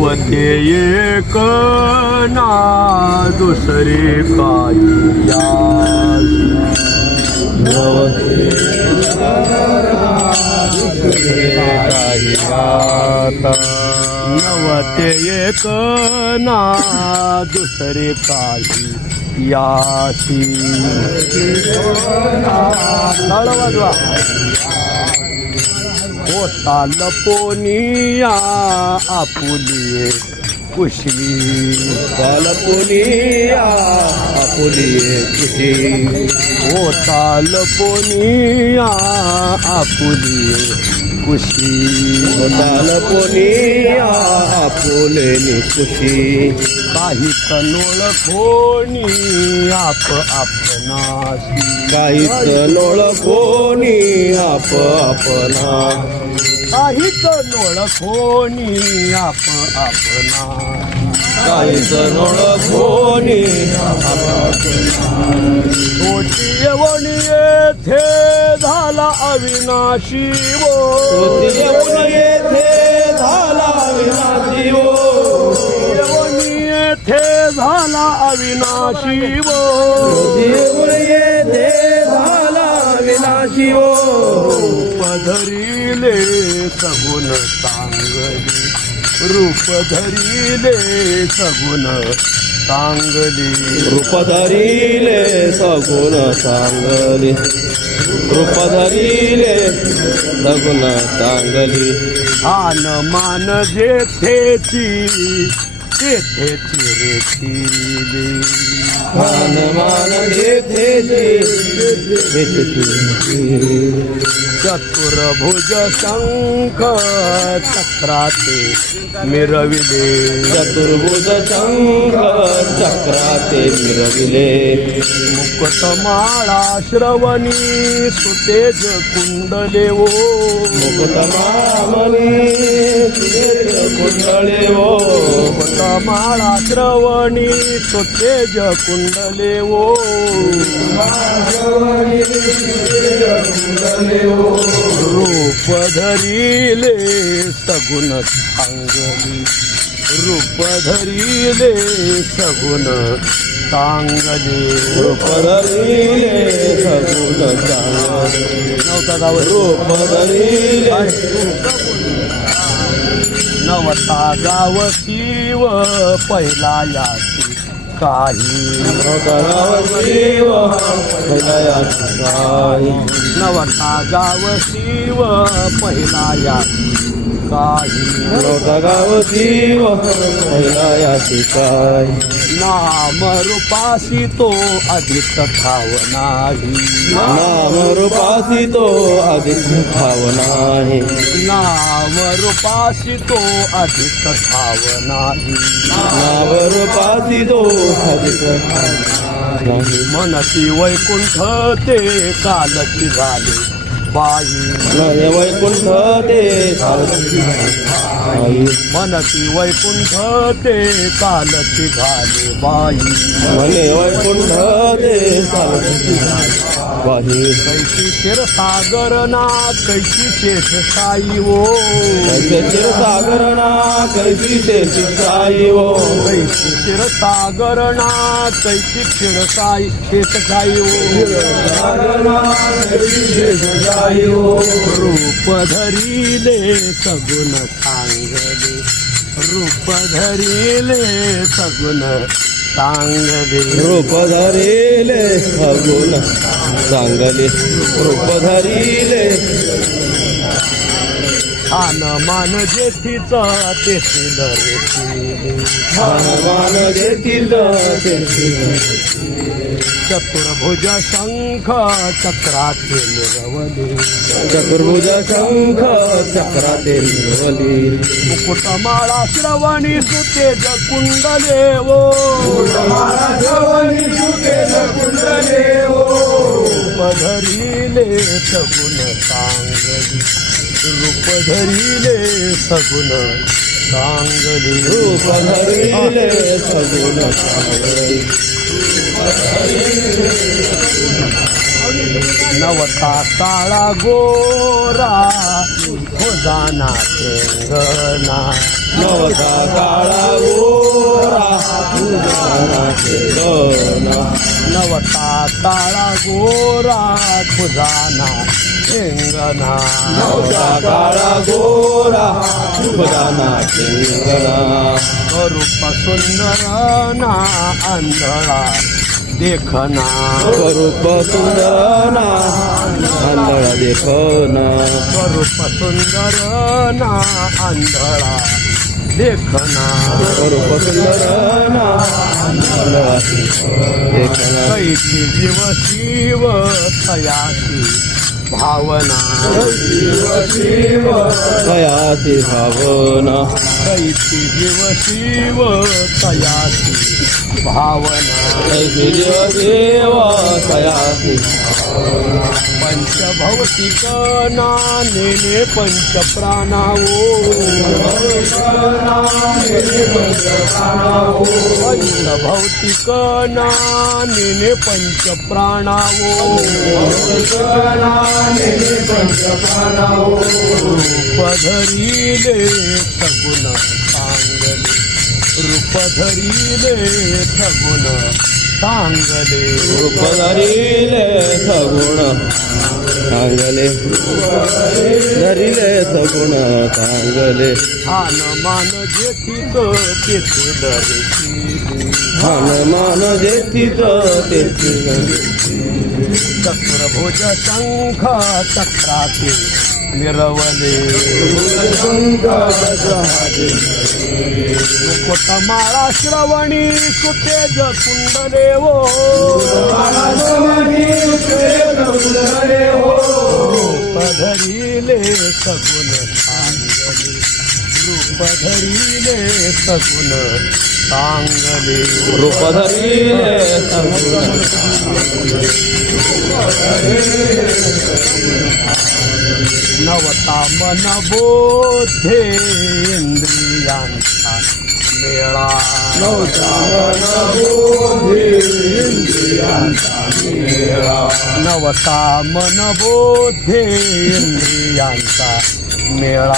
वते एक ना दुसरे काही नवते एक ना दुसरे काही यासी। ताळ તાલપોનિયા આપુલીએ. कुशी बालपुनिया आपुलिये कुशी। होता लपोनिया आपुलिये कुशी। बालपुनिया आपुलेनी कुशी। काही तनोळ कोणी आप आपणाशी काहीच नोळ कोणी आप आपणा काहीच नोळ कोणी आप आपणा काहीच नोळ कोणी तोची येवणी येथे झाला अविनाशी वो. येऊन येथे झाला विनाशी हो येवणी येथे झाला अविनाशी वो. येथे झाला विनाशी हो रूप धरिले सगुण सांगली. रूप धरिले सगुण सांगली. रूप धरिले सगुण सांगली. रूप धरिले सगुण सांगली. आन मान जेथेची तेथेची रेतीली मान घेते चतुर्भुज शंख चक्राते मिरविले चतुर्भुज शंख चक्राते मिरविले मुकुटमाळा श्रवणी सुतेज कुंडले ओ मुकुटमामणी कुंडळे मुकुटमाळा श्रवणी सुतेज कुंडले ओ रूप धरिले सगुण सांगली. रूप धरिले सगुण सांगली. रूप धरिले सगुण चांगले नवता गाव रूप धरिले नवता गाव शिव पहिला याची काही नवतराव शिव हृदयाची काही नवता गाव शिव पहिला याची काही नाम रूपासी तो अधिक ठाव नाही नाम रूपासी तो अधिक ठाव नाही नाम रूपासी तो अधिक ठाव नाही नाम रूपासी तो अधिक ठाव नाही मनसी वैकुंठ ते कालची झाले। बाई। वैकुंठ ते मनसी वैकुंठ ते कालची झाले बाई। म्हणे वैकुंठ ते सारथी वाही कैची क्षीरसागर ना कैची शेष साई ओ कैसे क्षीरसागर ना कैसी शेषी साई ओ कैची क्षीरसागर ना कैची क्षीरसाई शेष साई ओ साई ओ रूप धरिले सगुण सांगले. रूप धरिले सगुण सांगले रूप धरिले सगुण चांगले रूप धरिले ठाण मान जेथीच तेथील चतुर्भुज शंख चक्राचे निरवले. चतुर्भुज शंख चक्राते मिळवली मुकुटमाळा श्रवणी सुतेज कुंडले ओ रूप धरिले सगुण सांगली. रूप धरिले सगुण सांगली। रूप धरिले सगुण चांगले नवता काळा गोरा खोजाना शेंगना नवता काळा गोरा तुझा शेंगणा नवता काळा गोरा खुजाना शेंगना नवता काळा गोरा तुझा शेंगणा रूप सुंदर ना आंधळा देखना स्वरूप सुंदर ना आंधळा देखना स्वरूप सुंदर ना आंधळा देखना स्वरूप सुंदर ना आंधळा देखना कैची जीव शिव थयाची भावना। तयाची भावना। कैची जीव शिव तयाची भावना। कैसी देव देव तयाची पंचभौतिक नानेने पंच प्राणावो पंचभौतिक नानेने पंच प्राणावो पधरीले सगुण सांगले. रूपधरीले सगुण सांगले. रूप धरिले सगुण चांगले धरिले सगुण चांगले ठाण मान जेथित तेथे दर्शिले हनुमान जेथित तेथी चक्रभुज शंख चक्राते मिरवले मुकुटमाळा श्रवणी सुतेज कुंडले वो रूप धरिले सगुण सांगले. रूप धरिले सगुण नवता मन बोधेंद्रियांचा मेळा. नवता मन बोधेंद्रियांचा मेळा. नवता मन बोधे इंद्रियांचा मेळा.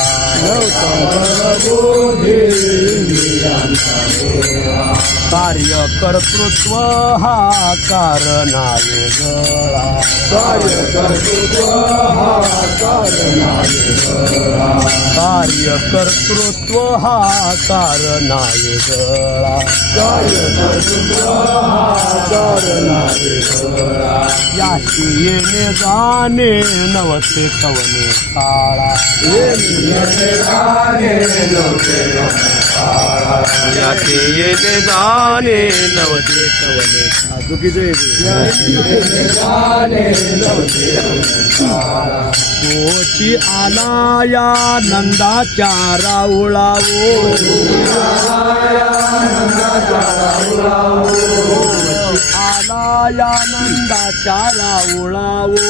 कार्य कर्तृत्व हा कारना वेगळा कार्य कर्तृत्व हा कारना वेगळा याची येणे जाणे नवसे कवने काळा. याचे येते जाणे नवते कवने चुकीचं तोची आला या नंदाच्या राऊळावो आला या नंदाच्या राऊळावो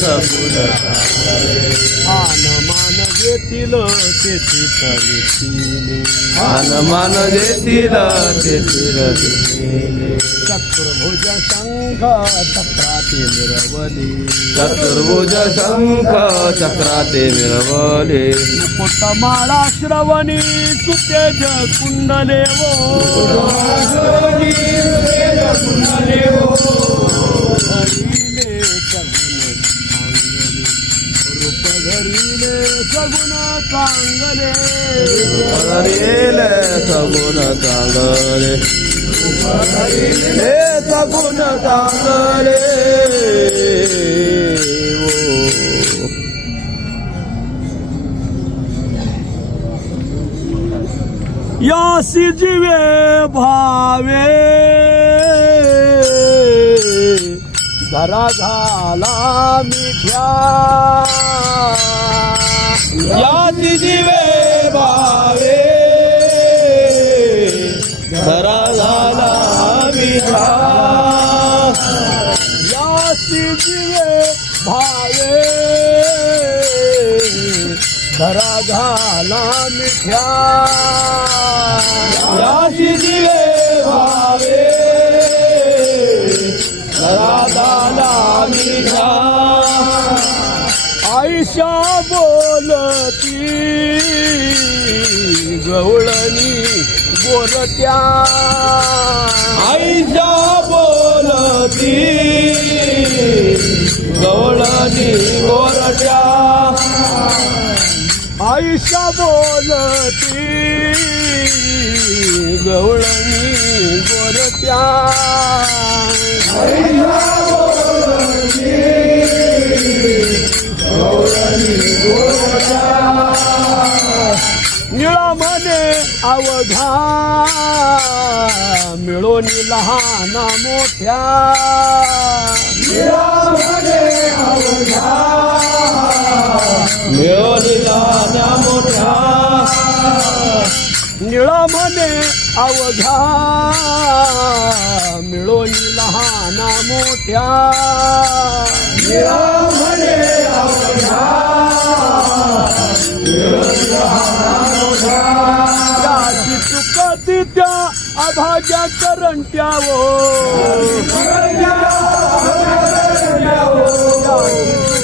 सगुण आन मान घेतील तेथे तरी तेथील दिसले. चक्रभुज शंख चक्राती मिरवली. चतुर्भुज शंख चक्राते मिळवले मुकुटमाळा श्रवणी सुतेज कुंडले वो धरिले सगुण चांगले रूप धरिले सगुण चांगले धरिले सगुण चांगले हे सगुण चांगले ओ. यासी जीवे भावे धरा झाला मिठ्या. याची जीवे बावे घरा झाला मिठ्या. याची जीवे भावे. धरा झाला मिठ्या आयुष्या बोलती. गवळणी गोरत्या आईच्या बोलती. गवळणी गोरट्या आयुष्या बोलती. गवळणी गोरत्या निळा म्हणे अवघा मिळून लहान मोठ्या. मिळून लहान्या मोठ्या. निळा म्हणे अवघा लहाना लहान मोठ्या. त्याची चुकती त्या अभाग्या करंट्यावो.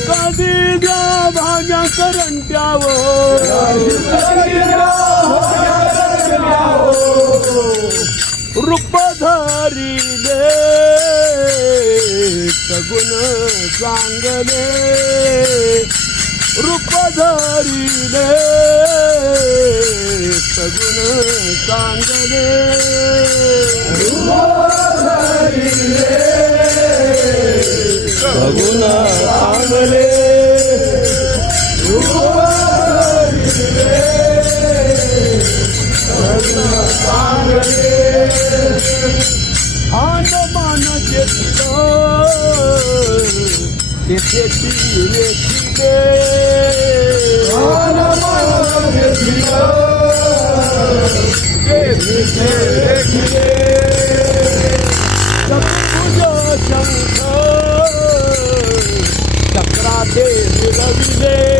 कधी त्या भाग्या करंट्यावो रूप धरिले सगुण चांगले रूप धरिले सगुण चांगले सगुण चांगले मान घेतलं तिथे चिरे चिरे चतुर्भुज शंख चक्राते विरविले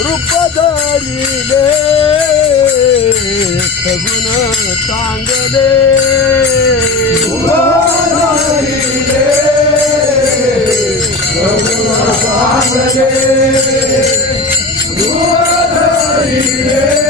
રૂપ ધરીને સગુણ તાંગલે સગુણ તાંગલે રૂપ ધરીને